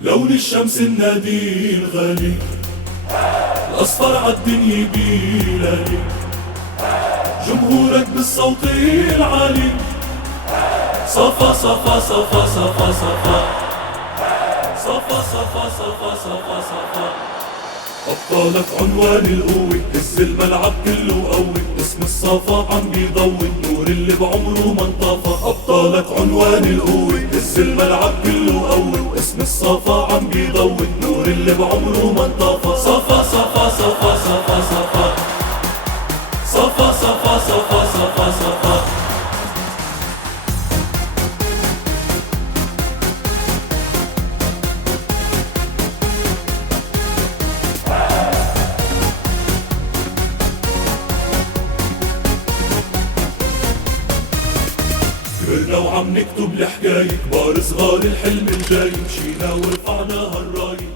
لون الشمس النادي الغالي، الأصفر عالدنيا بيلالي، جمهورك بالصوت العالي، صفا صفا صفا صفا صفا صفا صفا صفا صفا صفا. أبطالك عنوان القوة، هز الملعب كله قوي، اسم الصفا عم بيضوي النور اللي بعمره ما انطفى. أبطالك عنوان القوة، هز الملعب كله قوي، اسم الصفا عم بيضوي النور اللي بعمره ما انطفى. صفا صفا صفا صفا صفا صفا صفا صفا صفا صفا. كبرنا وعم نكتب الحكاية، كبار صغار الحلم الجاي، مشينا ورفعناها الراية.